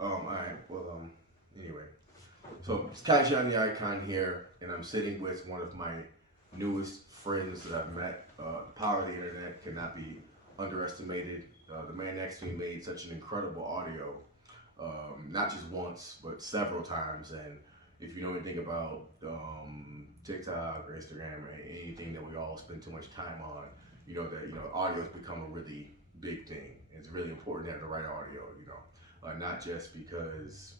Alright, well, anyway. So, it's Qyjon the Icon here, and I'm sitting with one of my newest friends that I've met. The power of the internet cannot be underestimated. The man next to me made such an incredible audio, not just once, but several times. And if you know anything about TikTok or Instagram or anything that we all spend too much time on, you know that audio has become a really big thing. It's really important to have the right audio. Not just because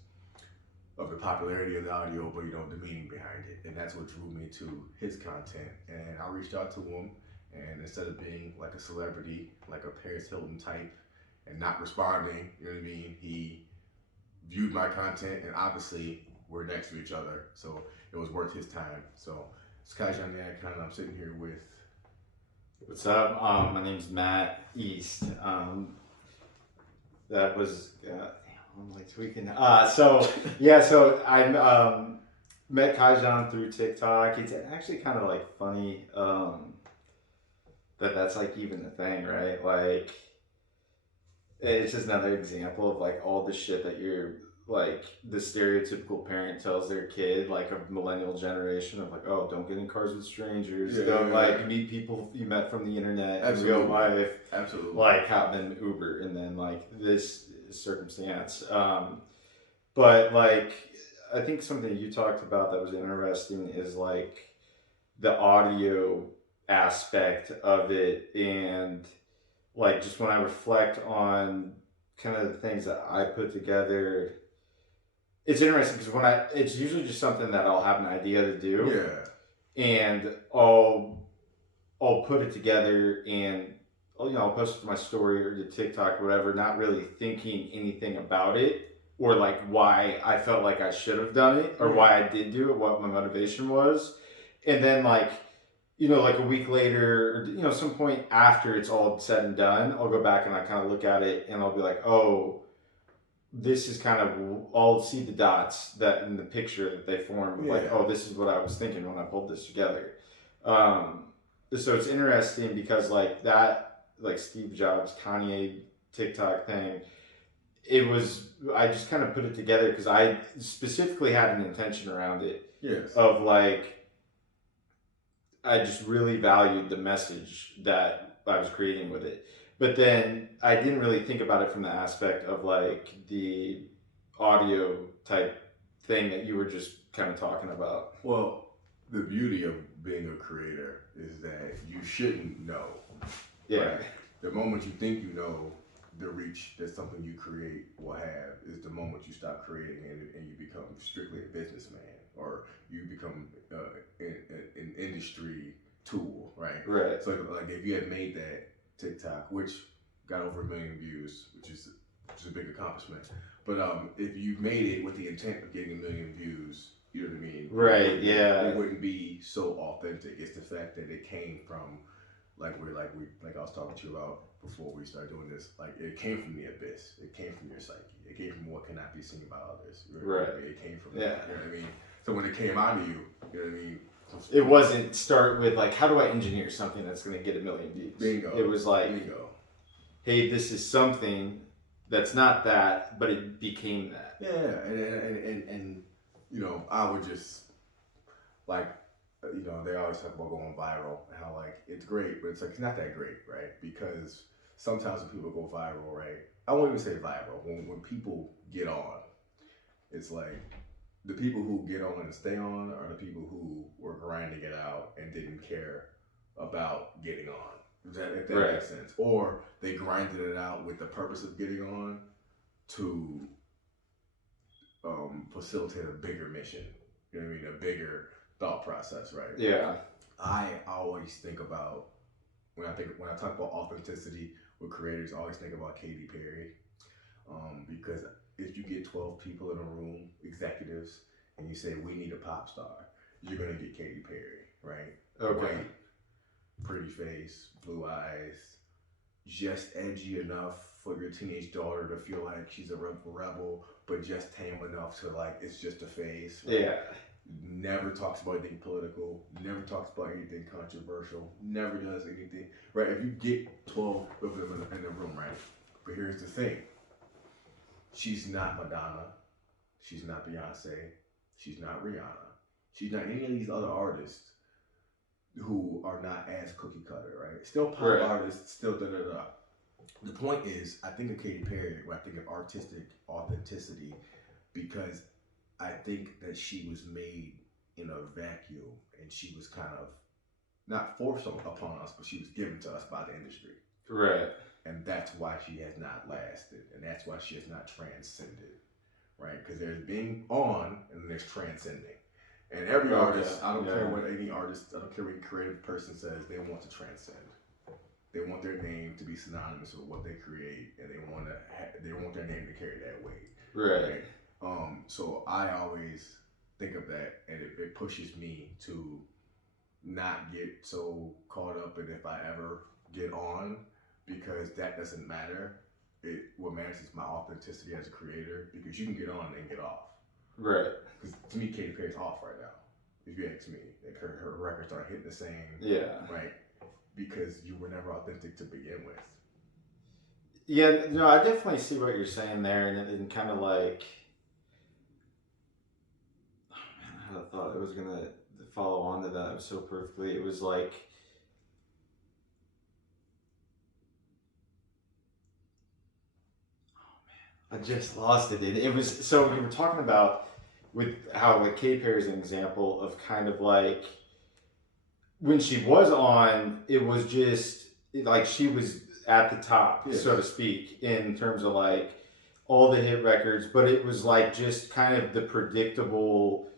of the popularity of the audio, but the meaning behind it, and that's what drew me to his content. And I reached out to him, and instead of being like a celebrity, like a Paris Hilton type, and not responding, you know what I mean, he viewed my content, and obviously we're next to each other, so it was worth his time. So it's Qyjon the Icon. I'm sitting here with. What's up? My name's Matt East. That was damn, I'm like tweaking. So I met Qyjon through TikTok. It's actually kind of like funny that's like even a thing, right? Like it's just another example of like all the shit that you're like the stereotypical parent tells their kid, like a millennial generation of like, oh, don't get in cars with strangers, don't like meet people you met from the internet in real life, Absolutely, like hop in Uber, and then like this circumstance. But like I think something you talked about that was interesting is like the audio aspect of it, and like just when I reflect on kind of the things that I put together, it's interesting because it's usually just something that I'll have an idea to do, and I'll put it together, and I'll post it to my story or to TikTok or whatever, not really thinking anything about it or like why I felt like I should have done it or why I did do it, what my motivation was, and then like like a week later, or some point after it's all said and done, I'll go back and I kind of look at it and I'll be like, oh, this is kind of, I'll see the dots that in the picture that they form, like, oh, this is what I was thinking when I pulled this together. So it's interesting because like that, like Steve Jobs, Kanye TikTok thing, I just kind of put it together because I specifically had an intention around it. Yes. Of like, I just really valued the message that I was creating with it. But then I didn't really think about it from the aspect of like the audio type thing that you were just kind of talking about. Well, the beauty of being a creator is that you shouldn't know. Yeah. Right? The moment you think you know the reach that something you create will have is the moment you stop creating and you become strictly a businessman, or you become an industry tool, right? Right. So like if you had made that TikTok, which got over 1 million views, which is a big accomplishment, but if you made it with the intent of getting 1 million views, you know what I mean? Right. It wouldn't be so authentic. It's the fact that it came from like I was talking to you about before we started doing this. Like it came from the abyss. It came from your psyche. It came from what cannot be seen by others. Right. It came from that. You know what I mean? So when it came out of you, you know what I mean? It wasn't start with like, how do I engineer something that's going to get 1 million views? Bingo. It was like, bingo. Hey, this is something that's not that, but it became that. Yeah, and I would just like, they always talk about going viral, how like it's great, but it's like it's not that great, right? Because sometimes when people go viral, right? I won't even say viral. When people get on, it's like the people who get on and stay on are the people who were grinding it out and didn't care about getting on. If that makes sense. Or they grinded it out with the purpose of getting on to facilitate a bigger mission. You know what I mean? A bigger thought process, right? Yeah. I always think about when I talk about authenticity with creators, I always think about Katy Perry, because if you get 12 people in a room, executives, and you say we need a pop star, you're gonna get Katy Perry, right? Okay. White, pretty face, blue eyes, just edgy enough for your teenage daughter to feel like she's a rebel, but just tame enough to like it's just a phase. Right? Yeah. Never talks about anything political, never talks about anything controversial, never does anything, right? If you get 12 of them in the room, right? But here's the thing. she's not Madonna, she's not Beyonce, she's not Rihanna, she's not any of these other artists who are not as cookie cutter, right? Still pop Right. artists, still da da da. The point is, I think of Katy Perry when I think of artistic authenticity because I think that she was made in a vacuum and she was kind of not forced upon us, but she was given to us by the industry. Right. And that's why she has not lasted, and that's why she has not transcended, right? Because there's being on, and then there's transcending. And every artist, I don't care what any artist, I don't care what any creative person says, they want to transcend. They want their name to be synonymous with what they create, and they want their name to carry that weight. Right. So I always think of that, and it pushes me to not get so caught up in if I ever get on, because that doesn't matter. What matters is my authenticity as a creator, because you can get on and get off. Right. Because to me, Katy Perry's off right now. If you ask me, like her records aren't hitting the same. Yeah. Right. Because you were never authentic to begin with. Yeah. No, I definitely see what you're saying there, and kind of like, oh man, I had a thought it was gonna follow on to that. It was so perfectly. It was like. I just lost it. It was so you were talking about with how like Katy Perry is an example of kind of like when she was on, it was just like she was at the top, Yes. so to speak, in terms of like all the hit records, but it was like just kind of the predictable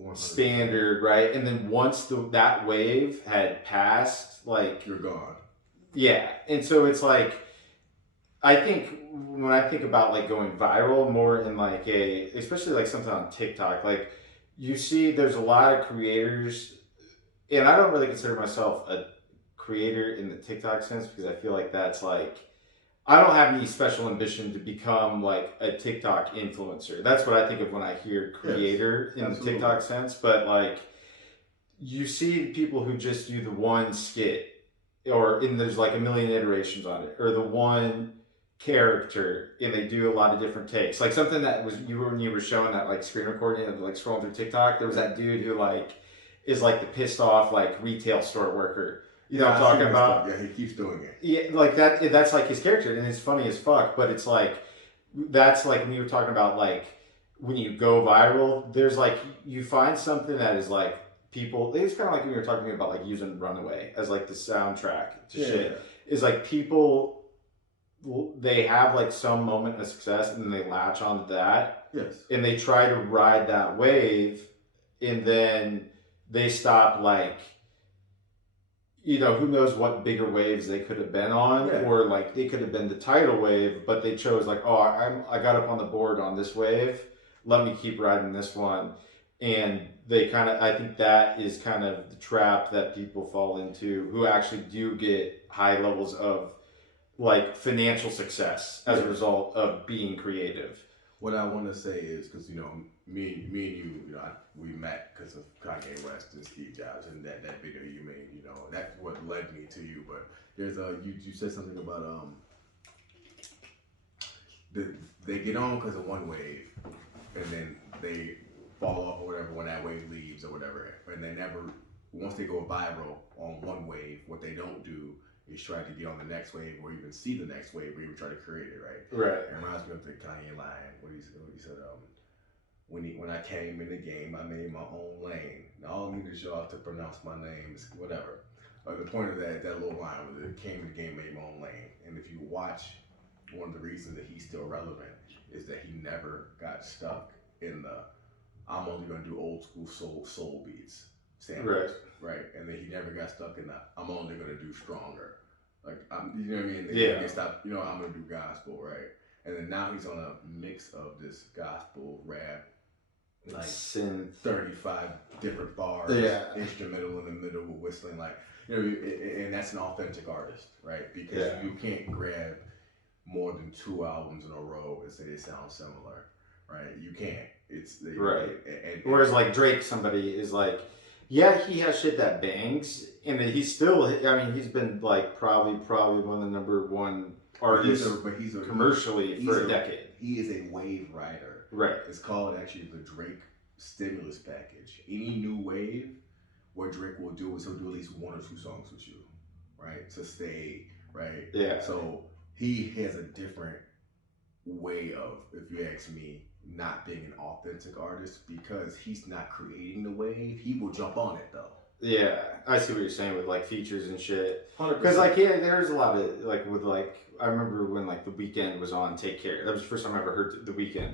100%. standard, right? And then once that wave had passed, like You're gone. yeah, and so it's like. I think when I think about like going viral more in like especially like something on TikTok, like you see there's a lot of creators, and I don't really consider myself a creator in the TikTok sense because I feel like that's like, I don't have any special ambition to become like a TikTok influencer. That's what I think of when I hear creator in the TikTok sense, but like you see people who just do the one skit there's like a million iterations on it, or the one character, and they do a lot of different takes. Like something that was when you were showing that like screen recording of like scrolling through TikTok, there was that dude who like is like the pissed off like retail store worker. You know what I'm talking about? Yeah, he keeps doing it. Yeah, like that's like his character, and it's funny as fuck, but it's like that's like when you were talking about like when you go viral, there's like you find something that is like people, it's kind of like when you were talking about like using Runaway as like the soundtrack to shit. Is like people, they have like some moment of success and then they latch onto that. Yes. And they try to ride that wave, and then they stop like, you know, who knows what bigger waves they could have been on, or like they could have been the tidal wave, but they chose like, oh, I got up on the board on this wave, let me keep riding this one. And they kind of, I think that is kind of the trap that people fall into who actually do get high levels of like financial success as a result of being creative. What I want to say is, because you know, me and you, you know, we met because of Kanye West and Steve Jobs, and that video you made, you know, that's what led me to you. But there's you said something about they get on because of one wave, and then they fall off or whatever when that wave leaves or whatever, and they never, once they go viral on one wave, what they don't do is try to get on the next wave or even see the next wave or even try to create it, right? Right. It reminds me of the Kanye line, what he said, when I came in the game, I made my own lane. Now all I need is y'all to pronounce my names, whatever. The point of that little line was it came in the game, made my own lane. And if you watch, one of the reasons that he's still relevant is that he never got stuck in the, I'm only gonna do old school soul beats standards, right? And then he never got stuck in that, I'm only gonna do stronger. Like, you know what I mean? Yeah. Stop, you know, I'm gonna do gospel, right? And then now he's on a mix of this gospel rap, like synth, 35 different bars, instrumental in the middle with whistling, like, you know, and that's an authentic artist, right? Because you can't grab more than 2 albums in a row and say they sound similar, right? You can't. It's right. And whereas like Drake, somebody is like, yeah, he has shit that bangs, and he's still, I mean, he's been like probably one of the number one artist he's a commercially for a decade. He is a wave rider. Right. It's called actually the Drake stimulus package. Any new wave, what Drake will do is he'll do at least 1 or 2 songs with you, right? To stay, right? Yeah. So he has a different way of, if you ask me, not being an authentic artist because he's not creating the wave. He will jump on it though. Yeah, I see what you're saying with like features and shit. 100%. Because like yeah, there's a lot of like with like I remember when like The Weeknd was on Take Care. That was the first time I ever heard The Weeknd.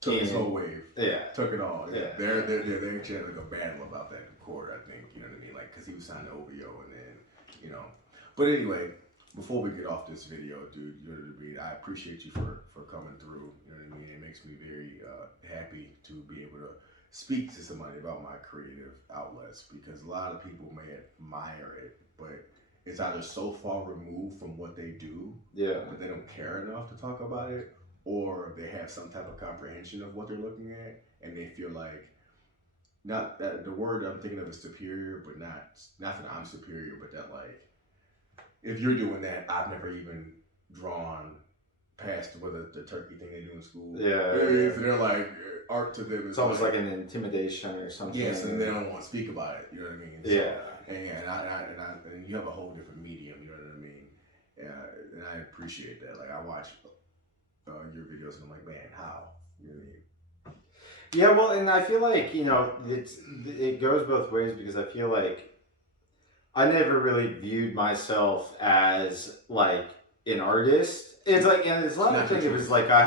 Took his whole wave. Yeah. Took it all. Yeah. They actually had like a battle about that in court, I think. You know what I mean? Like, because he was signed to OVO and then, you know. But anyway, before we get off this video, dude, you know what I mean? I appreciate you for coming through. You know what I mean? It makes me very happy to be able to speak to somebody about my creative outlets because a lot of people may admire it, but it's either so far removed from what they do that they don't care enough to talk about it, or they have some type of comprehension of what they're looking at and they feel like not that the word I'm thinking of is superior, but not that I'm superior, but that like if you're doing that, I've never even drawn past whether the turkey thing they do in school. Yeah. So they're like art to them. It's almost like an intimidation or something. Yes, and they don't want to speak about it. You know what I mean? So, and you have a whole different medium. You know what I mean? And I appreciate that. Like I watch your videos and I'm like, man, how? You know what I mean? Yeah, well, and I feel like it goes both ways because I feel like I never really viewed myself as like an artist. It's like, and it's a lot of things. It was like I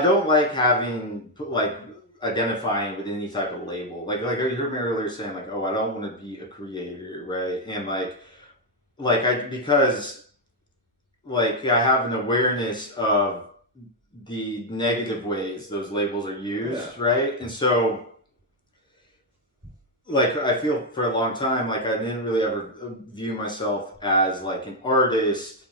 don't like having like identifying with any type of label. Like you heard me earlier saying like, oh, I don't want to be a creator, right? And because I have an awareness of the negative ways those labels are used, right? And so like I feel for a long time like I didn't really ever view myself as like an artist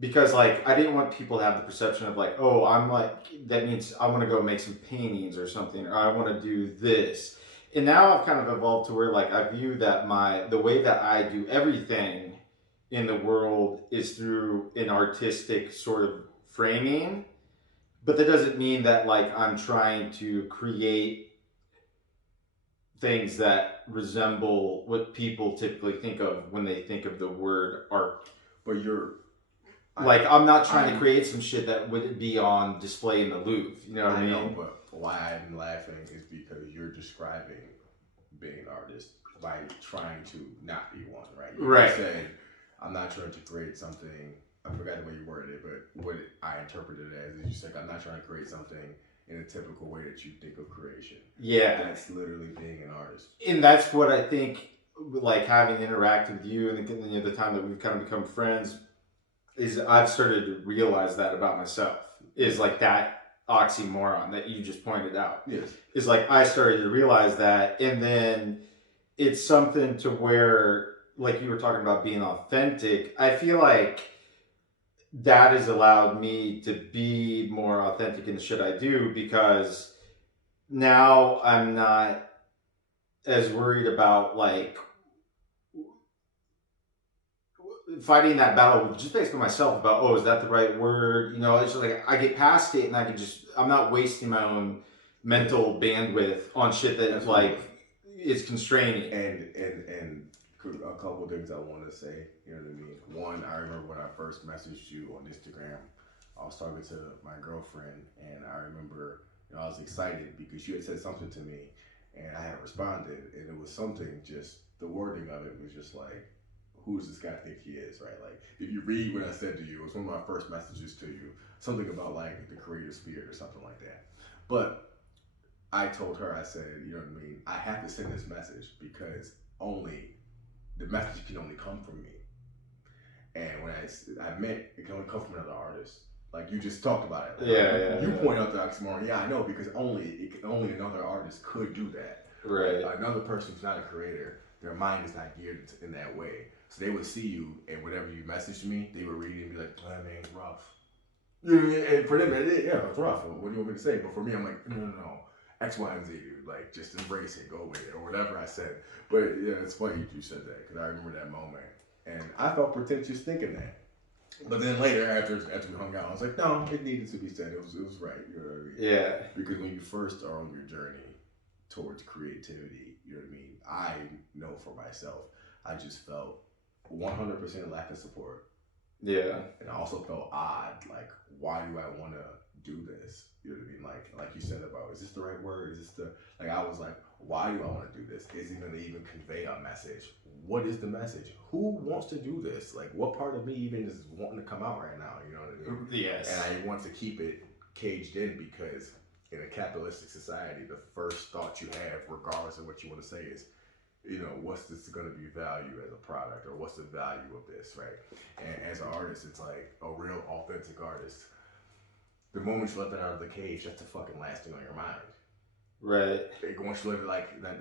because like I didn't want people to have the perception of like, oh, I'm like that means I want to go make some paintings or something, or I want to do this. And now I've kind of evolved to where like I view that the way that I do everything in the world is through an artistic sort of framing. But that doesn't mean that like I'm trying to create things that resemble what people typically think of when they think of the word art. But I'm not trying to create some shit that would be on display in the Louvre. You know what I mean? know, but why I'm laughing is because you're describing being an artist by trying to not be one, right? You said, I'm not trying to create something. I forgot the way you worded it, but what I interpreted it as is you said, I'm not trying to create something in a typical way that you think of creation. Yeah. That's literally being an artist. And that's what I think, like having interacted with you and the time that we've kind of become friends, is I've started to realize that about myself. Is like that oxymoron that you just pointed out. Yes. Is like I started to realize that, and then it's something to where, like you were talking about being authentic, I feel like that has allowed me to be more authentic in the shit I do because now I'm not as worried about like fighting that battle with just basically myself about, oh, is that the right word? You know, it's just like I get past it and I'm not wasting my own mental bandwidth on shit that like is constraining. And a couple of things I want to say, you know what I mean? One, I remember when I first messaged you on Instagram, I was talking to my girlfriend, and I remember, I was excited because you had said something to me, and I had responded, and it was something just, the wording of it was just like, who does this guy think he is, right? Like, if you read what I said to you, it was one of my first messages to you, something about like the creative spirit or something like that. But I told her, I said, you know what I mean? I have to send this message because the message can only come from me. And when I meant it can only come from another artist. Like you just talked about it. Like, you point out the oxymoron. Yeah, I know, because only another artist could do that. Right. Another person who's not a creator, their mind is not geared in that way. So they would see you, and whatever you messaged me, they would read it and be like, oh, man, it's rough. And for them, it's rough. What do you want me to say? But for me, I'm like, no. X, Y, and Z, dude. Like, just embrace it, go with it, or whatever I said. But yeah, it's funny you said that because I remember that moment, and I felt pretentious thinking that. But then later, after we hung out, I was like, no, it needed to be said. It was right. You know what I mean? Yeah. Because when you first are on your journey towards creativity, you know what I mean. I know for myself, I just felt 100% lack of support. Yeah. And I also felt odd. Like, why do I want to do this? You know what I mean? Like you said about, is this the right word? Is this the like? I was like, why do I want to do this? Is it going to even convey a message? What is the message? Who wants to do this? Like, what part of me even is wanting to come out right now? You know what I mean? Yes. And I want to keep it caged in because in a capitalistic society, the first thought you have, regardless of what you want to say, is, you know, what's this going to be value as a product, or what's the value of this, right? And as an artist, it's like a real authentic artist. The moment you let that out of the cage, that's the fucking last thing on your mind. Right. Once you let it like that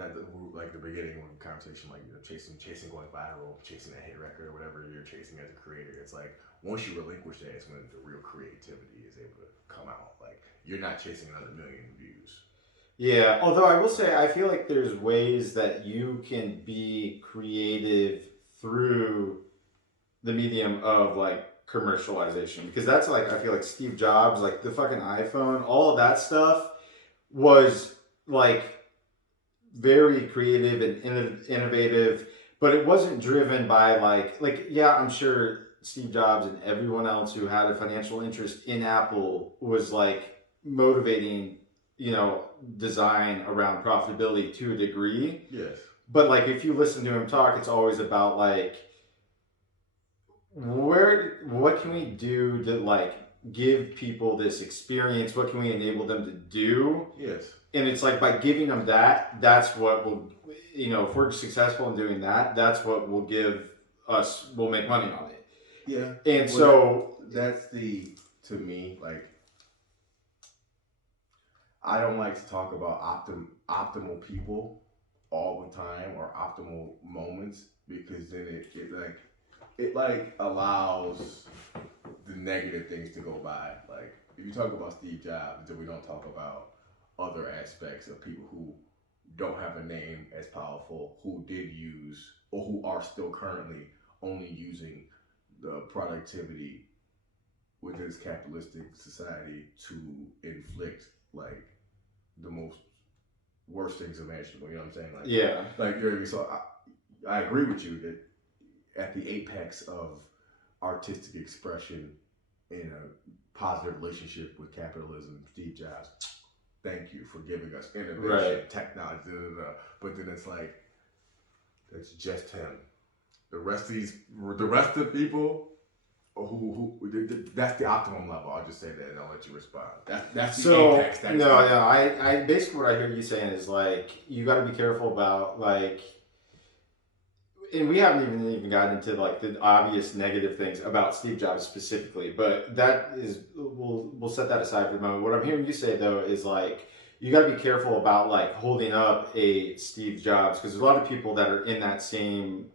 like the beginning of the conversation, like, you know, chasing going viral, chasing that hit record or whatever you're chasing as a creator. It's like once you relinquish that, it's when the real creativity is able to come out. Like, you're not chasing another million views. Yeah, although I will say I feel like there's ways that you can be creative through the medium of like commercialization, because that's like, I feel like Steve Jobs, like the fucking iPhone, all of that stuff was like very creative and innovative, but it wasn't driven by like yeah, I'm sure Steve Jobs and everyone else who had a financial interest in Apple was like motivating, you know, design around profitability to a degree. Yes. But like if you listen to him talk, it's always about like what can we do to like give people this experience? What can we enable them to do? Yes. And it's like by giving them that, that's what will, you know, if we're successful in doing that, that's what will give us, we'll make money on it. Yeah. And well, so that's the, to me, like, I don't like to talk about optimal people all the time or optimal moments, because then it allows the negative things to go by. Like, if you talk about Steve Jobs, then we don't talk about other aspects of people who don't have a name as powerful, who did use or who are still currently only using the productivity within this capitalistic society to inflict like the most worst things imaginable. You know what I'm saying? Like, yeah, like, you know what I mean. So I agree with you that at the apex of artistic expression in a positive relationship with capitalism, Steve Jobs, thank you for giving us innovation, right, technology, but then it's like, that's just him. The rest of the people who that's the optimum level. I'll just say that, and I'll let you respond. That's the apex. I basically what I hear you saying is like, you got to be careful about like, and we haven't even gotten into like the obvious negative things about Steve Jobs specifically, but that is, we'll set that aside for the moment. What I'm hearing you say though is like, you got to be careful about like holding up a Steve Jobs, because there's a lot of people that are in that same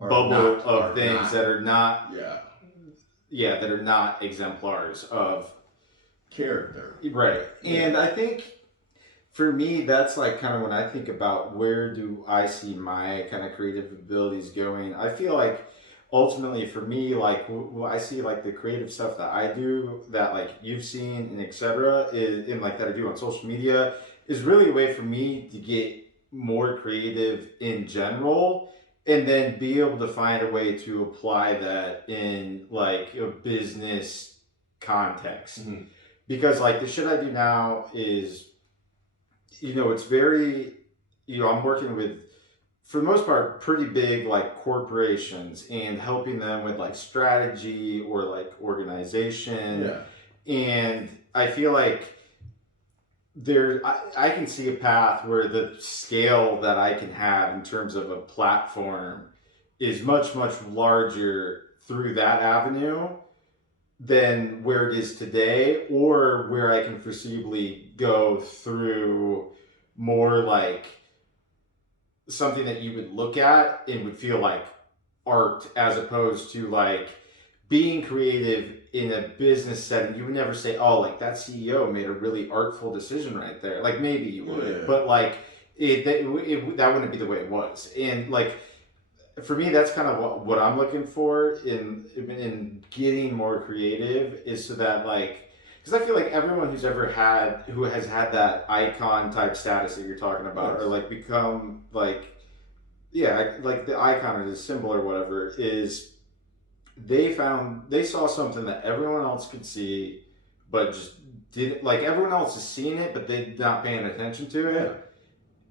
bubble of things that are not, that are not exemplars of character, right? Yeah. And I think for me, that's like kind of when I think about where do I see my kind of creative abilities going. I feel like ultimately for me, like I see like the creative stuff that I do, that like you've seen and etc. is in like that I do on social media, is really a way for me to get more creative in general, and then be able to find a way to apply that in like a business context. Mm-hmm. Because like the shit I do now is, you know, it's very, you know, I'm working with, for the most part, pretty big like corporations and helping them with like strategy or like organization. Yeah. And I feel like I can see a path where the scale that I can have in terms of a platform is much, much larger through that avenue than where it is today, or where I can foreseeably go through more like something that you would look at and would feel like art, as opposed to like being creative in a business setting. You would never say, oh, like that CEO made a really artful decision right there. Like maybe you would, but like that wouldn't be the way it was. And like for me, that's kind of what I'm looking for in getting more creative is so that like, because I feel like everyone who has had that icon type status that you're talking about, Yes. or like become like, yeah, like the icon or the symbol or whatever, is they saw something that everyone else could see, but just didn't, like everyone else is seeing it, but they're not paying attention to Yeah. it,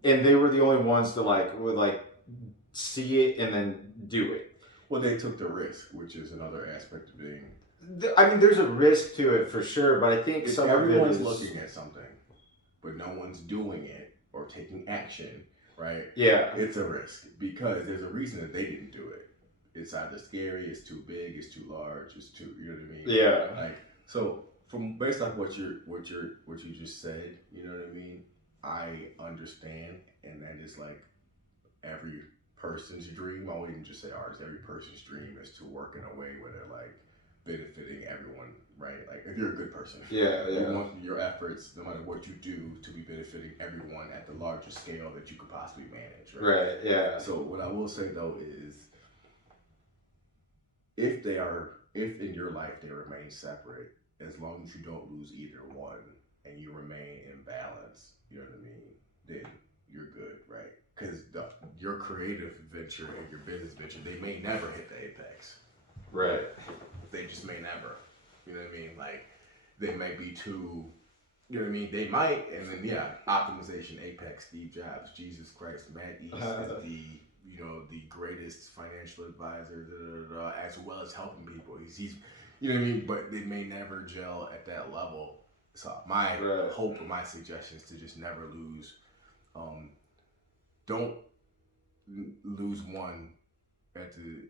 and they were the only ones to like would like see it and then do it. Well, they took the risk, which is another aspect of being. I mean, there's a risk to it for sure, but I think If some of it everyone's is looking at something, but no one's doing it or taking action, right? yeah, It's a risk because there's a reason that they didn't do it. It's either scary, it's too big, it's too large, it's too, you know what I mean? yeah, Like, so from based off what you just said, you know what I mean? I understand, and that is like every person's dream. I wouldn't just say ours. Every person's dream is to work in a way where they're like benefiting everyone, right? Like if you're a good person, yeah, you yeah, want your efforts, no matter what you do, to be benefiting everyone at the largest scale that you could possibly manage, right? right, yeah, So what I will say though is, if in your life they remain separate, as long as you don't lose either one and you remain in balance, you know what I mean, then you're good, right? Because your creative venture and your business venture, they may never hit the apex. right, They just may never. You know what I mean? Like they may be too. You know what I mean? They might, and then yeah, optimization, apex, Steve Jobs, Jesus Christ, Matt East is the greatest financial advisor, as well as helping people. He's you know what I mean? But they may never gel at that level. So my right, hope or my suggestion is to just never lose. Don't lose one at the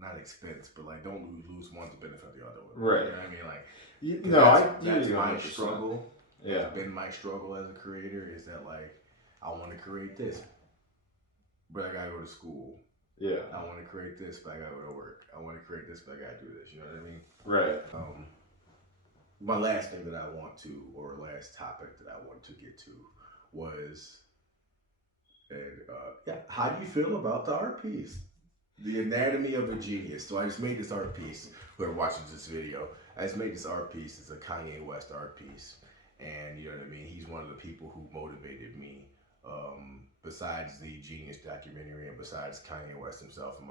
not expense, but like don't lose one to benefit the other one. right. You know what I mean? Like No, that's you my 100%. struggle. Yeah, It's been my struggle as a creator is that like I want to create this, but I gotta go to school. yeah, I want to create this, but I gotta go to work. I want to create this, but I gotta do this. You know what I mean? right. My last thing that I want to, or last topic that I want to get to, was, and yeah, how do you feel about the art piece? The Anatomy of a Genius. So I just made this art piece. Whoever watches this video, I just made this art piece. It's a Kanye West art piece, and you know what I mean. He's one of the people who motivated me. Besides the Genius documentary, and besides Kanye West himself, and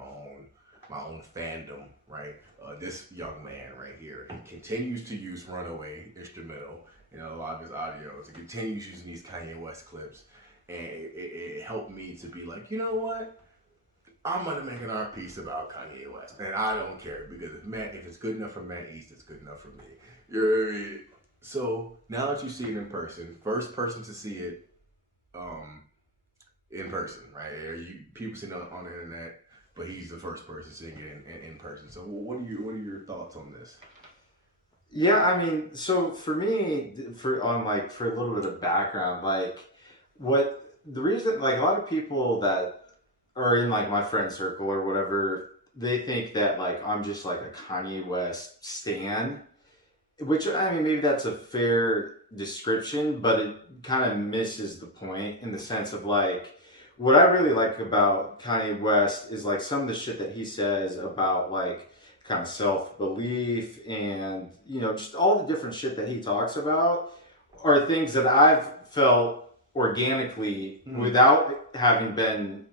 my own fandom, right? This young man right here, he continues to use Runaway instrumental in a lot of his audios. He continues using these Kanye West clips, and it helped me to be like, you know what? I'm gonna make an art piece about Kanye West, and I don't care because if it's good enough for Matt East, it's good enough for me. You know what I mean? So now that you see it in person, first person to see it, in person, right? People see it on the internet, but he's the first person seeing it in person. So what are your thoughts on this? Yeah, I mean, so for me, for a little bit of background, like what the reason, like a lot of people that are in like my friend circle or whatever, they think that like I'm just like a Kanye West stan, which I mean maybe that's a fair description, but it kind of misses the point in the sense of like what I really like about Kanye West is like some of the shit that he says about like kind of self belief and just all the different shit that he talks about are things that I've felt organically without having been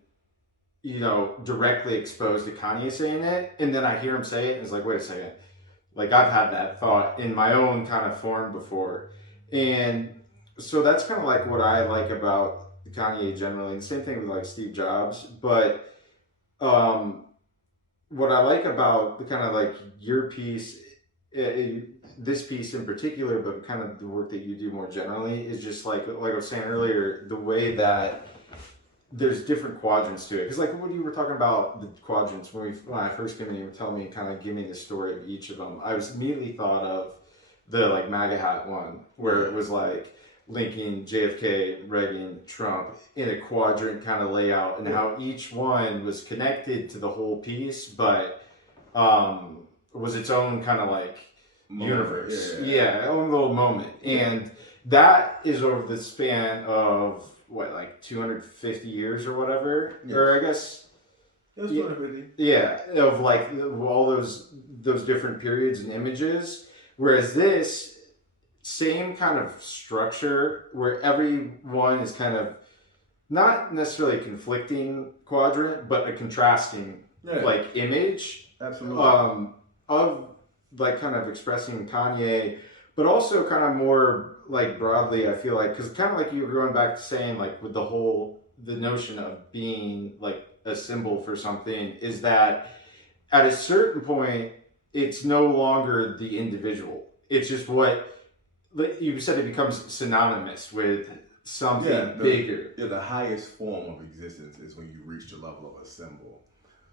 directly exposed to Kanye saying it, and then I hear him say it, and it's like, wait a second, like I've had that thought in my own kind of form before, and so that's kind of like what I like about Kanye generally, and the same thing with like Steve Jobs, but um, what I like about the kind of like your piece, this piece in particular, but kind of the work that you do more generally is just like I was saying earlier, the way that there's different quadrants to it. Because like when you were talking about the quadrants, when I first came in, you were telling me, kind of give me the story of each of them. I was immediately thought of the like MAGA hat one, where it was like linking JFK, Reagan, Trump in a quadrant kind of layout, and how each one was connected to the whole piece, but was its own kind of like universe. Yeah, own little moment. And that is over the span of what, like 250 years or whatever, Yes. or I guess. It was 250. Yeah, of like all those different periods and images. Whereas this same kind of structure, where every one is kind of not necessarily a conflicting quadrant, but a contrasting like image. Absolutely. Of like kind of expressing Kanye, but also kind of more like broadly. I feel like because kind of like you were going back to saying like with the notion of being like a symbol for something is that at a certain point it's no longer the individual. It's just what you said, it becomes synonymous with something bigger. Yeah, the highest form of existence is when you reach the level of a symbol.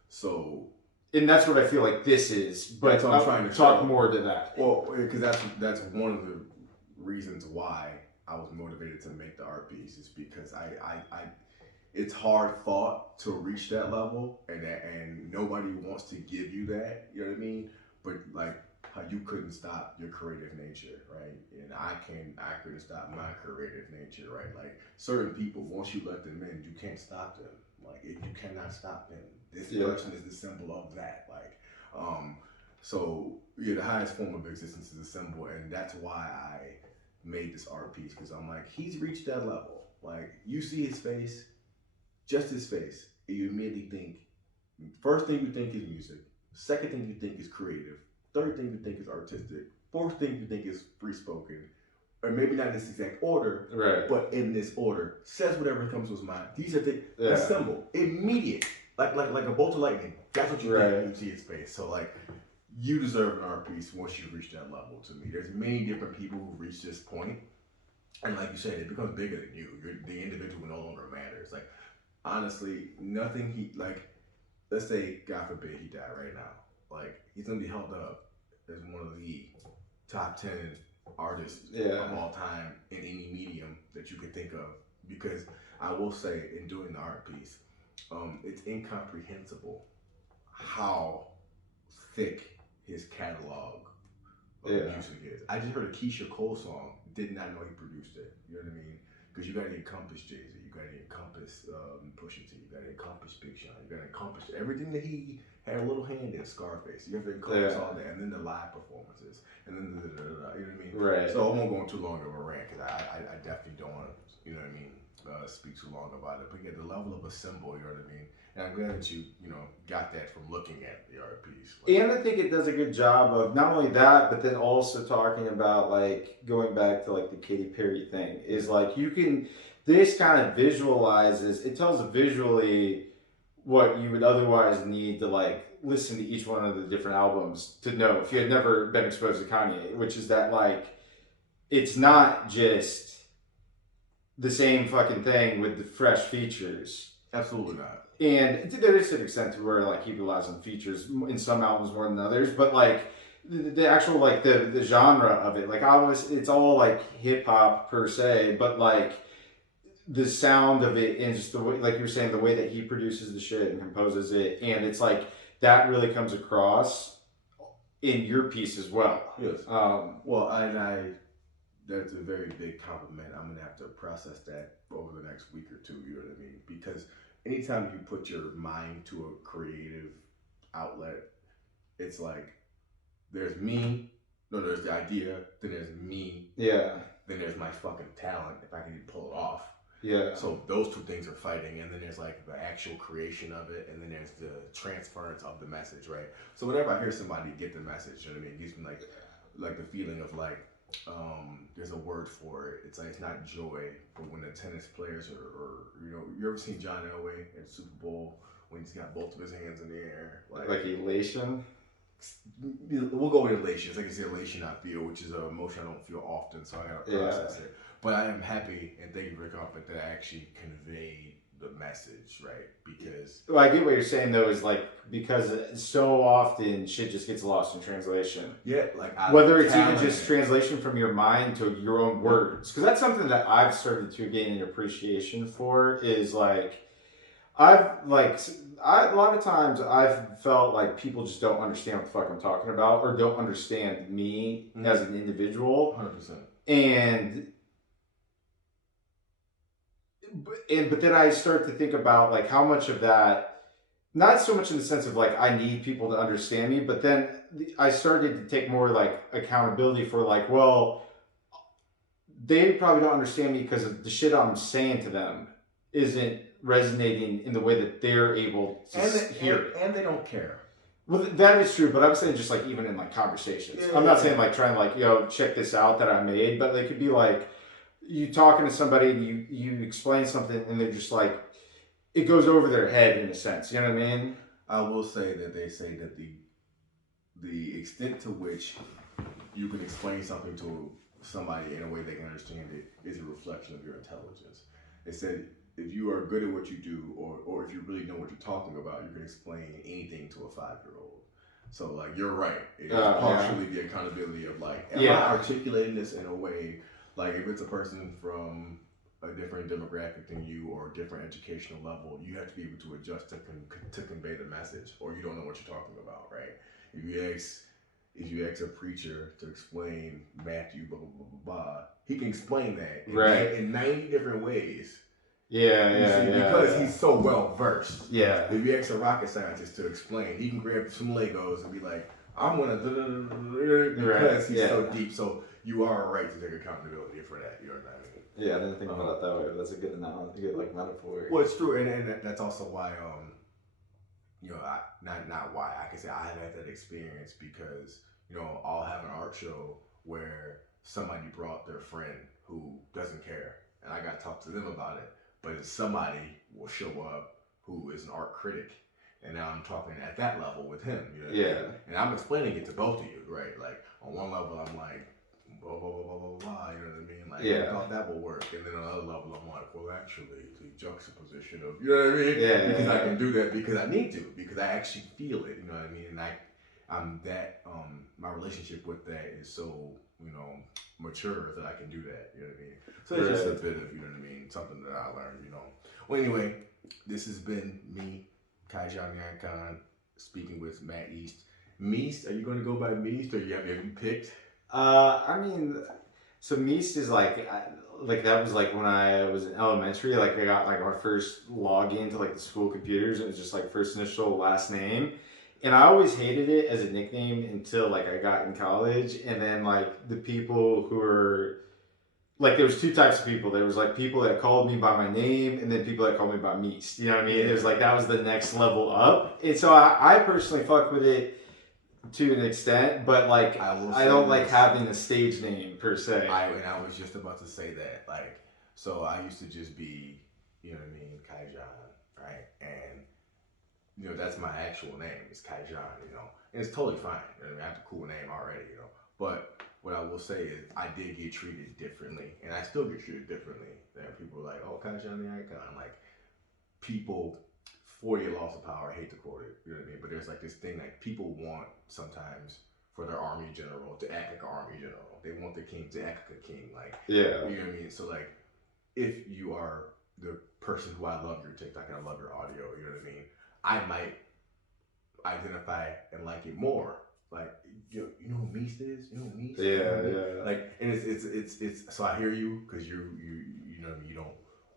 So, and that's what I feel like this is. But I'm trying to talk more to that. Well, because that's one of the reasons why I was motivated to make the art piece, is because I it's hard fought to reach that level, and nobody wants to give you that. You know what I mean? But like how you couldn't stop your creative nature, right? And I couldn't stop my creative nature, right? Like certain people, once you let them in, you can't stop them. Like you cannot stop them. This person is the symbol of that. Like, so yeah, the highest form of existence is a symbol, and that's why I made this art piece, because I'm like, he's reached that level. Like you see his face, just his face, and you immediately think, first thing you think is music, second thing you think is creative, third thing you think is artistic, fourth thing you think is free spoken, or maybe not in this exact order, right? But in this order, says whatever comes to his mind. These are the symbol, immediate, like a bolt of lightning. That's what you think when you see his face. So like, you deserve an art piece once you reach that level. To me, there's many different people who reach this point, and like you said, it becomes bigger than you. The individual no longer matters. Like honestly, nothing he like. Let's say, God forbid, he died right now. Like he's gonna be held up as one of the top 10 artists of all time in any medium that you can think of. Because I will say, in doing the art piece, it's incomprehensible how thick his catalog of music is. I just heard a Keisha Cole song, did not know he produced it. You know what I mean? Because you gotta encompass Jay-Z, you gotta encompass Pusha T, you gotta encompass Big Sean, you gotta encompass everything that he had a little hand in. Scarface, you have to encompass all that, and then the live performances, and then you know what I mean? Right. So I won't go on too long of a rant, because I definitely don't want to, you know what I mean, speak too long about it. But yeah, the level of a symbol, you know what I mean? And I'm glad that you got that from looking at the art piece. Like, and I think it does a good job of not only that, but then also talking about like going back to like the Katy Perry thing is like this kind of visualizes, it tells visually what you would otherwise need to like listen to each one of the different albums to know if you had never been exposed to Kanye, which is that like it's not just the same fucking thing with the fresh features. Absolutely not. And there is an extent to where like he relies on features in some albums more than others, but like the actual like the genre of it, like it's all like hip hop per se, but like the sound of it and just the way, like you were saying, the way that he produces the shit and composes it, and it's like that really comes across in your piece as well. Yes. Well, I that's a very big compliment. I'm gonna have to process that over the next week or two. You know what I mean? Because anytime you put your mind to a creative outlet, it's like there's the idea, then there's me, then there's my fucking talent if I can pull it off. Yeah. So those two things are fighting, and then there's like the actual creation of it, and then there's the transference of the message, right? So whenever I hear somebody get the message, you know what I mean, it gives me like the feeling of like there's a word for it. It's like, it's not joy, but when the tennis players are you ever seen John Elway at the Super Bowl when he's got both of his hands in the air, like elation? We'll go with elation. It's like it's the elation I feel, which is an emotion I don't feel often, so I gotta process it. But I am happy, and thank you for the compliment, that I actually conveyed the message, right? Because I get what you're saying though, is like because so often shit just gets lost in translation. Yeah, like whether it's even just translation from your mind to your own words, because that's something that I've started to gain an appreciation for. Is like a lot of times I've felt like people just don't understand what the fuck I'm talking about, or don't understand me as an individual. 100%. And but then I start to think about like how much of that, not so much in the sense of like I need people to understand me, but then I started to take more like accountability for like, well, they probably don't understand me because the shit I'm saying to them isn't resonating in the way that they're able to hear it. And they don't care. Well, that is true, but I'm saying just like even in like conversations. I'm not saying like trying like, yo, check this out that I made, but it could be like you talking to somebody and you explain something and they're just like, it goes over their head in a sense. You know what I mean? I will say that they say that the extent to which you can explain something to somebody in a way they can understand it is a reflection of your intelligence. It said if you are good at what you do, or if you really know what you're talking about, you can explain anything to a 5-year-old. So like you're right. It's partially the accountability of like, am I articulating this in a way like if it's a person from a different demographic than you or a different educational level, you have to be able to adjust to convey the message, or you don't know what you're talking about, right? If you ask a preacher to explain Matthew, blah, blah, blah, blah, blah, he can explain that in 90 different ways. Because he's so well versed. Yeah. If you ask a rocket scientist to explain, he can grab some Legos and be like, I'm gonna because he's so deep. So you are right to take accountability for that. You know what I mean? Yeah, I didn't think about it that way. But that's a good analogy, a good like metaphor. Well, it's true, and that's also why not why I can say I have had that experience because I'll have an art show where somebody brought their friend who doesn't care, and I got to talk to them about it. But somebody will show up who is an art critic, and now I'm talking at that level with him. You know what I mean? And I'm explaining it to both of you, right? Like on one level, I'm like, blah blah blah blah blah blah. You know what I mean? Like I thought that would work, and then on another level, I'm like, well, actually, the juxtaposition of you know what I mean? Because I can do that because I need to, because I actually feel it. You know what I mean? And I'm that my relationship with that is so mature that I can do that. You know what I mean? So it's just a bit of something that I learned. Well, anyway, this has been me, Qyjon and speaking with Matt East. Meast, are you going to go by Meast, or have you picked? I mean, so Meast is like that was like when I was in elementary. Like I got like our first login to like the school computers, and it was just like first initial, last name. And I always hated it as a nickname until like I got in college, and then like the people who were like, there was two types of people. There was like people that called me by my name, and then people that called me by Meast. You know what I mean? It was like that was the next level up. And so I personally fuck with it to an extent, but like I don't like having a stage name per se. I was just about to say that. Like, so I used to just be, you know what I mean, Qyjon, right? And that's my actual name. It's Qyjon, and it's totally fine. You know what I mean? I have a cool name already, But what I will say is I did get treated differently, and I still get treated differently. That people are like, oh, Qyjon the Icon. Like, people, 4-year loss of power, I hate to quote it, you know what I mean? But there's like this thing like people want sometimes for their army general to act like an army general. They want the king to act like a king. Like, you know what I mean? So like, if you are the person who I love your TikTok and I love your audio, you know what I mean? I might identify and like it more. Like, you know who Meast is? You know who Meast is? Yeah. Like, and it's so I hear you, because you don't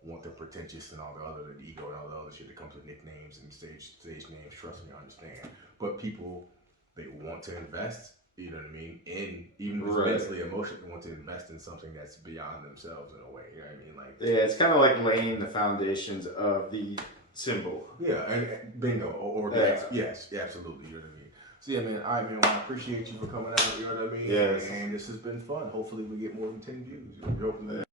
want the pretentious and all the ego and all the other shit that comes with nicknames and stage names. Trust me, I understand. But people, they want to invest, you know what I mean? And even mentally, emotionally, want to invest in something that's beyond themselves in a way. You know what I mean? Like, it's kind of like laying the foundations of the symbol. Yeah, and bingo, yes, absolutely. You know what I mean? So yeah, man. All right, man. Well, I appreciate you for coming out. You know what I mean? Yes. And this has been fun. Hopefully, we get more than 10 views. We're hoping that.